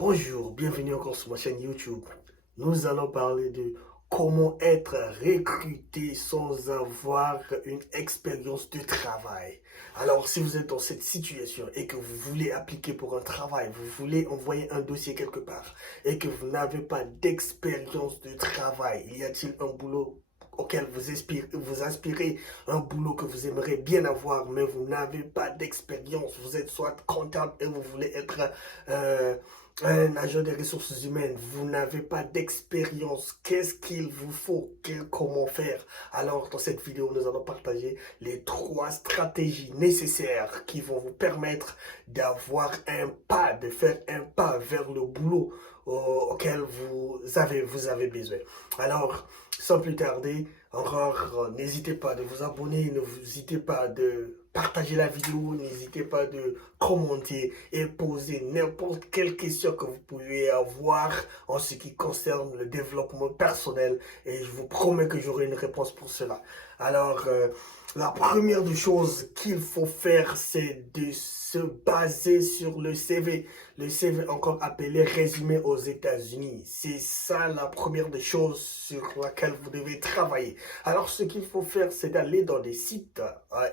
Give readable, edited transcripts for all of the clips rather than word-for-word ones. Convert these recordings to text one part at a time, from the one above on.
Bonjour, bienvenue encore sur ma chaîne YouTube. Nous allons parler de comment être recruté sans avoir une expérience de travail. Alors, si vous êtes dans cette situation et que vous voulez appliquer pour un travail, vous voulez envoyer un dossier quelque part et que vous n'avez pas d'expérience de travail, y a-t-il un boulot auquel vous aspirez, un boulot que vous aimeriez bien avoir, mais vous n'avez pas d'expérience. Vous êtes soit comptable et vous voulez être un agent des ressources humaines, vous n'avez pas d'expérience. Qu'est-ce qu'il vous faut? Comment faire? Alors, dans cette vidéo, nous allons partager les 3 stratégies nécessaires qui vont vous permettre d'avoir un pas, de faire un pas vers le boulot auquel vous avez besoin. Alors, sans plus tarder, encore, n'hésitez pas de vous abonner, n'hésitez pas de partager la vidéo, n'hésitez pas de commenter et poser n'importe quelle question que vous pouvez avoir en ce qui concerne le développement personnel et je vous promets que j'aurai une réponse pour cela. Alors, la première des choses qu'il faut faire, c'est de se baser sur le CV. Le CV, encore appelé résumé aux États-Unis. C'est ça la première des choses sur laquelle vous devez travailler. Alors, ce qu'il faut faire, c'est d'aller dans des sites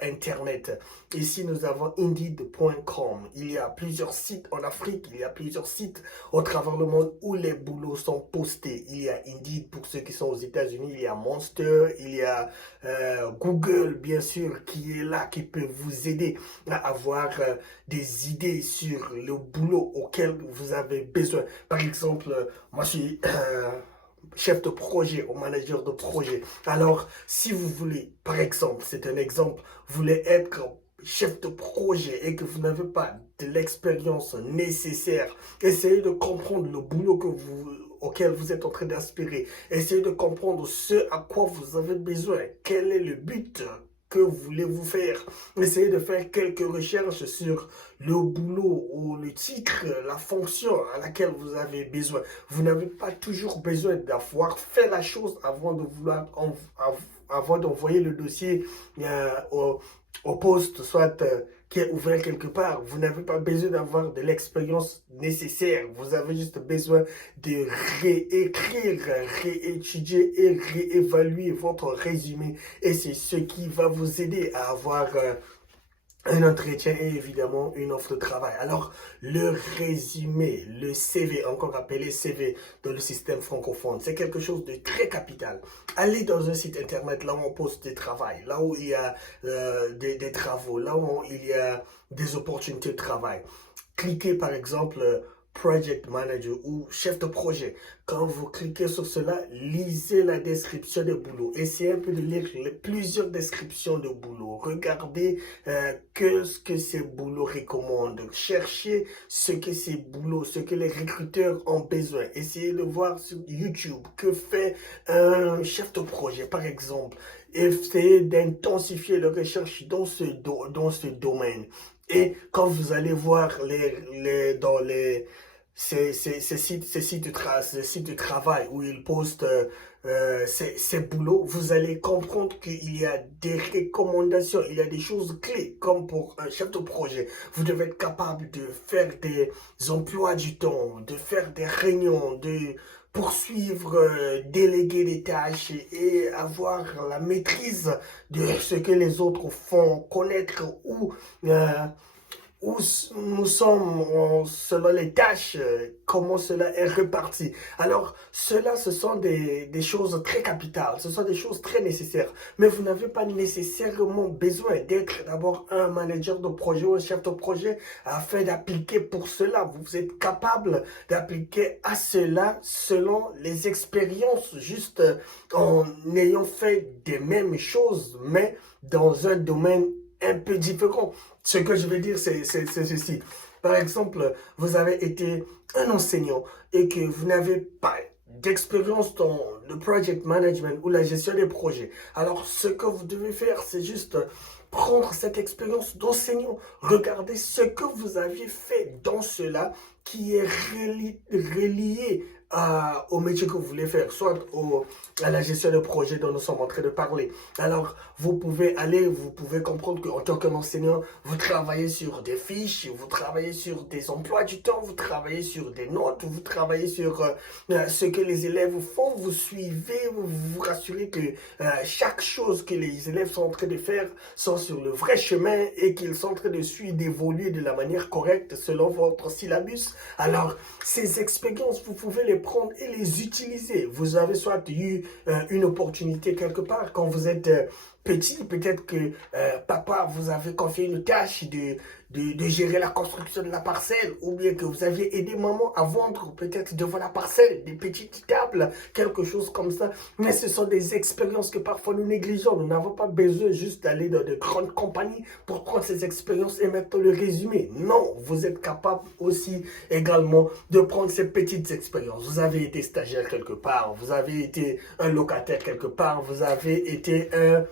internet. Ici, nous avons Indeed.com. Il y a plusieurs sites en Afrique, il y a plusieurs sites au travers le monde où les boulots sont postés. Il y a Indeed pour ceux qui sont aux États-Unis, il y a Monster, il y a Google, bien sûr, qui est là, qui peut vous aider à avoir des idées sur le boulot auquel vous avez besoin. Par exemple, moi, je suis chef de projet ou manager de projet. Alors, si vous voulez, par exemple, c'est un exemple, vous voulez être chef de projet et que vous n'avez pas de l'expérience nécessaire, essayez de comprendre le boulot auquel vous êtes en train d'aspirer. Essayez de comprendre ce à quoi vous avez besoin. Quel est le but que voulez-vous faire? Essayez de faire quelques recherches sur le boulot ou le titre, la fonction à laquelle vous avez besoin. Vous n'avez pas toujours besoin d'avoir fait la chose avant d'envoyer le dossier au poste, soit qui est ouvert quelque part. Vous n'avez pas besoin d'avoir de l'expérience nécessaire. Vous avez juste besoin de réécrire, réétudier et réévaluer votre résumé. Et c'est ce qui va vous aider à avoir un entretien et évidemment une offre de travail. Alors, le résumé, le CV, encore appelé CV dans le système francophone, c'est quelque chose de très capital. Allez dans un site internet là où on poste des travail, là où il y a des travaux, là où il y a des opportunités de travail. Cliquez par exemple Project Manager ou chef de projet. Quand vous cliquez sur cela, lisez la description de boulot. Essayez un peu de lire plusieurs descriptions de boulot. Regardez ce que ces boulots recommandent. Cherchez ce que ces boulots, ce que les recruteurs ont besoin. Essayez de voir sur YouTube que fait un chef de projet, par exemple. Essayez d'intensifier les recherches dans ce domaine. Et quand vous allez voir dans ces sites de travail où ils postent ces boulots, vous allez comprendre qu'il y a des recommandations, il y a des choses clés, comme pour un chef de projet. Vous devez être capable de faire des emplois du temps, de faire des réunions, de poursuivre, déléguer des tâches et avoir la maîtrise de ce que les autres font, connaître où nous sommes selon les tâches, comment cela est réparti. Alors, ce sont des choses très capitales, ce sont des choses très nécessaires. Mais vous n'avez pas nécessairement besoin d'être d'abord un manager de projet ou un chef de projet afin d'appliquer pour cela. Vous êtes capable d'appliquer à cela selon les expériences, juste en ayant fait des mêmes choses, mais dans un domaine un peu différent. Ce que je veux dire, c'est ceci. Par exemple, vous avez été un enseignant et que vous n'avez pas d'expérience dans le project management ou la gestion des projets. Alors, ce que vous devez faire, c'est juste prendre cette expérience d'enseignant, regardez ce que vous aviez fait dans cela, qui est relié au métier que vous voulez faire, soit à la gestion de projet dont nous sommes en train de parler. Alors, vous pouvez comprendre qu'en tant qu'enseignant, vous travaillez sur des fiches, vous travaillez sur des emplois du temps, vous travaillez sur des notes, vous travaillez sur ce que les élèves font, vous suivez, vous vous rassurez que chaque chose que les élèves sont en train de faire sont sur le vrai chemin et qu'ils sont en train de suivre, d'évoluer de la manière correcte selon votre syllabus. Alors, ces expériences, vous pouvez les prendre et les utiliser. Vous avez soit eu une opportunité quelque part quand vous êtes petit, peut-être que papa vous avait confié une tâche de gérer la construction de la parcelle, ou bien que vous aviez aidé maman à vendre peut-être devant la parcelle des petites tables, quelque chose comme ça. Mais ce sont des expériences que parfois nous négligeons. Nous n'avons pas besoin juste d'aller dans de grandes compagnies pour prendre ces expériences et mettre le résumé. Non, vous êtes capable aussi également de prendre ces petites expériences. Vous avez été stagiaire quelque part, vous avez été un locataire quelque part, vous avez été un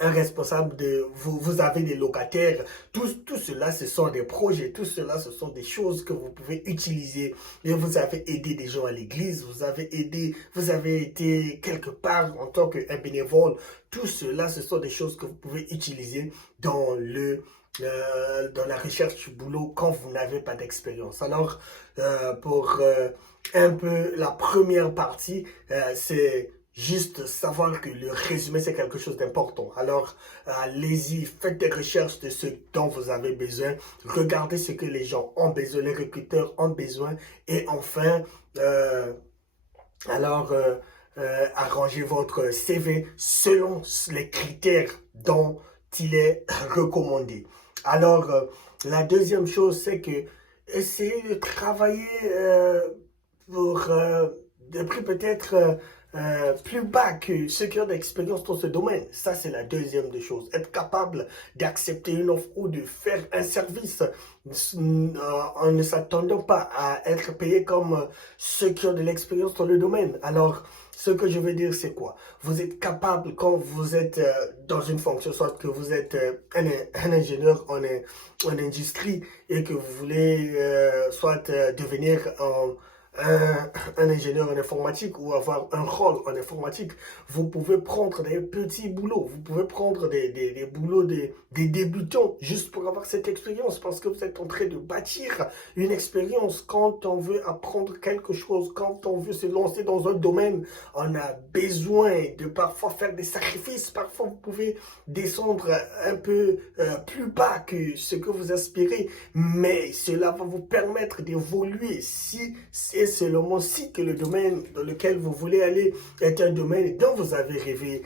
responsable vous avez des locataires, tout cela ce sont des projets, tout cela ce sont des choses que vous pouvez utiliser. Et vous avez aidé des gens à l'église, vous avez été quelque part en tant qu'un bénévole, tout cela ce sont des choses que vous pouvez utiliser dans dans la recherche du boulot quand vous n'avez pas d'expérience. Alors pour un peu la première partie, c'est juste savoir que le résumé, c'est quelque chose d'important. Alors, allez-y, faites des recherches de ce dont vous avez besoin. Regardez ce que les gens ont besoin, les recruteurs ont besoin. Et enfin, alors, arrangez votre CV selon les critères dont il est recommandé. Alors, la deuxième chose, c'est que essayez de travailler pour des prix peut-être plus bas que ceux qui ont d'expérience dans ce domaine. Ça, c'est la deuxième des choses. Être capable d'accepter une offre ou de faire un service en ne s'attendant pas à être payé comme ceux qui ont de l'expérience dans le domaine. Alors, ce que je veux dire, c'est quoi? Vous êtes capable, quand vous êtes dans une fonction, soit que vous êtes un ingénieur en industrie et que vous voulez soit devenir un ingénieur en informatique ou avoir un rôle en informatique, vous pouvez prendre des petits boulots, vous pouvez prendre des boulots des débutants juste pour avoir cette expérience parce que vous êtes en train de bâtir une expérience. Quand on veut apprendre quelque chose, quand on veut se lancer dans un domaine, on a besoin de parfois faire des sacrifices, parfois vous pouvez descendre un peu plus bas que ce que vous aspirez, mais cela va vous permettre d'évoluer si c'est seulement si que le domaine dans lequel vous voulez aller est un domaine dont vous avez rêvé.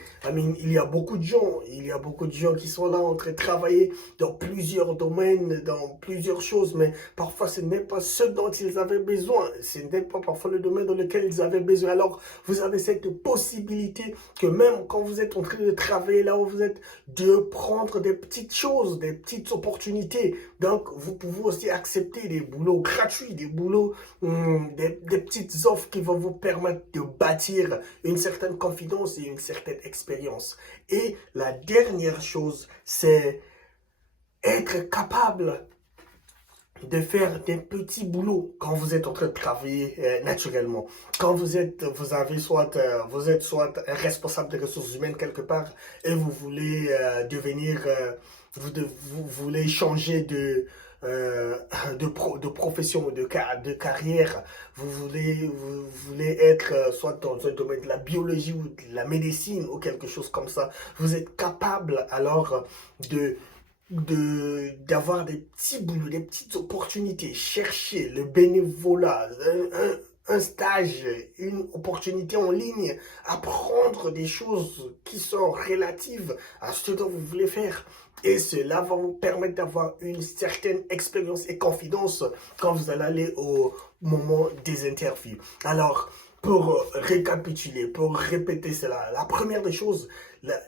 Il y a beaucoup de gens qui sont là en train de travailler dans plusieurs domaines, dans plusieurs choses, mais parfois ce n'est pas ce dont ils avaient besoin, ce n'est pas parfois le domaine dans lequel ils avaient besoin. Alors vous avez cette possibilité que même quand vous êtes en train de travailler là où vous êtes, de prendre des petites choses, des petites opportunités. Donc vous pouvez aussi accepter des boulots gratuits, des boulots des petites offres qui vont vous permettre de bâtir une certaine confidence et une certaine expérience. Et la dernière chose, c'est être capable de faire des petits boulots quand vous êtes en train de travailler naturellement. Quand vous êtes soit un responsable des ressources humaines quelque part et vous voulez devenir, vous voulez changer de profession, de carrière, vous voulez être soit dans un domaine de la biologie ou de la médecine ou quelque chose comme ça. Vous êtes capable alors d'avoir des petits boulots, des petites opportunités, chercher le bénévolat, un stage, une opportunité en ligne, apprendre des choses qui sont relatives à ce dont vous voulez faire. Et cela va vous permettre d'avoir une certaine expérience et confidence quand vous allez aller au moment des interviews. Alors, pour récapituler, pour répéter cela, la première des choses,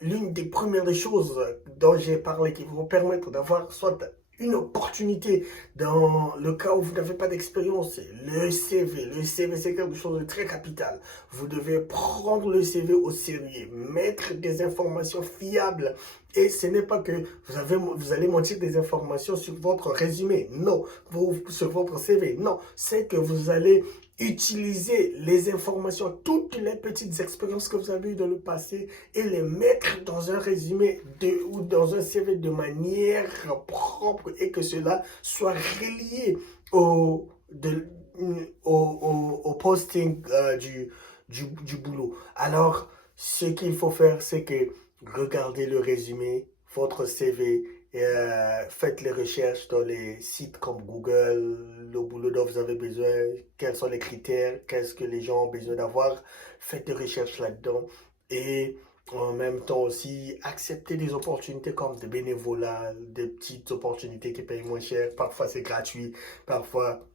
l'une des premières des choses dont j'ai parlé qui vont vous permettre d'avoir soit une opportunité dans le cas où vous n'avez pas d'expérience, le CV. Le CV, c'est quelque chose de très capital. Vous devez prendre le CV au sérieux, mettre des informations fiables Et ce n'est pas que vous allez mentir des informations sur votre résumé, non, sur votre CV, non. C'est que vous allez utiliser les informations, toutes les petites expériences que vous avez eues dans le passé et les mettre dans un résumé ou dans un CV de manière propre et que cela soit relié au, de, au posting du boulot. Alors, ce qu'il faut faire, c'est que regardez le résumé, votre CV, faites les recherches dans les sites comme Google, le boulot dont vous avez besoin, quels sont les critères, qu'est-ce que les gens ont besoin d'avoir. Faites des recherches là-dedans et en même temps aussi accepter des opportunités comme des bénévolats, des petites opportunités qui payent moins cher. Parfois c'est gratuit, parfois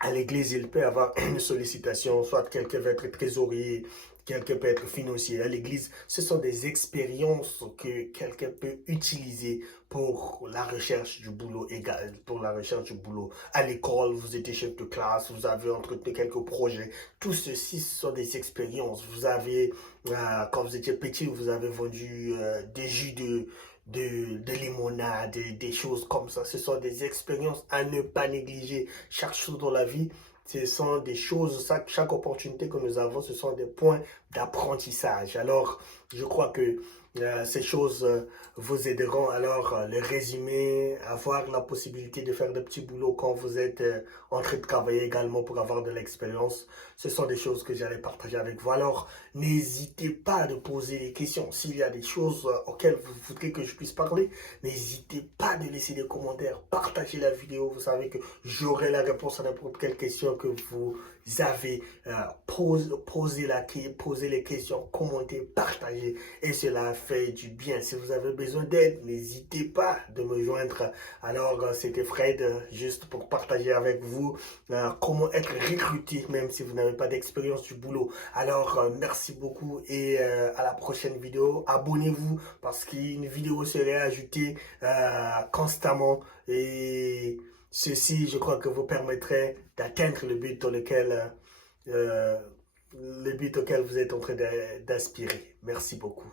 à l'église, il peut y avoir une sollicitation, soit quelqu'un veut être trésorier, quelqu'un peut être financier. À l'église, ce sont des expériences que quelqu'un peut utiliser pour la recherche du boulot égal, pour la recherche du boulot. À l'école, vous étiez chef de classe, vous avez entretenu quelques projets. Tout ceci, ce sont des expériences. Vous avez, quand vous étiez petit, vous avez vendu des jus de limonade, des choses comme ça. Ce sont des expériences à ne pas négliger. Chaque chose dans la vie, ce sont des choses, chaque opportunité que nous avons, ce sont des points d'apprentissage. Alors, je crois que ces choses vous aideront. Alors, le résumer, avoir la possibilité de faire des petits boulots quand vous êtes en train de travailler également pour avoir de l'expérience, ce sont des choses que j'allais partager avec vous. Alors, n'hésitez pas à poser des questions. S'il y a des choses auxquelles vous voudrez que je puisse parler, n'hésitez pas de laisser des commentaires, partagez la vidéo. Vous savez que j'aurai la réponse à n'importe quelle question que vous avez. Posez les questions, commentez, partagez. Et cela fait du bien. Si vous avez besoin d'aide, n'hésitez pas de me joindre. Alors, c'était Fred, juste pour partager avec vous comment être recruté, même si vous n'avez pas d'expérience du boulot. Alors, merci beaucoup et à la prochaine vidéo. Abonnez-vous parce qu'une vidéo serait ajoutée constamment et ceci, je crois que vous permettrait d'atteindre le but auquel vous êtes en train d'aspirer. Merci beaucoup.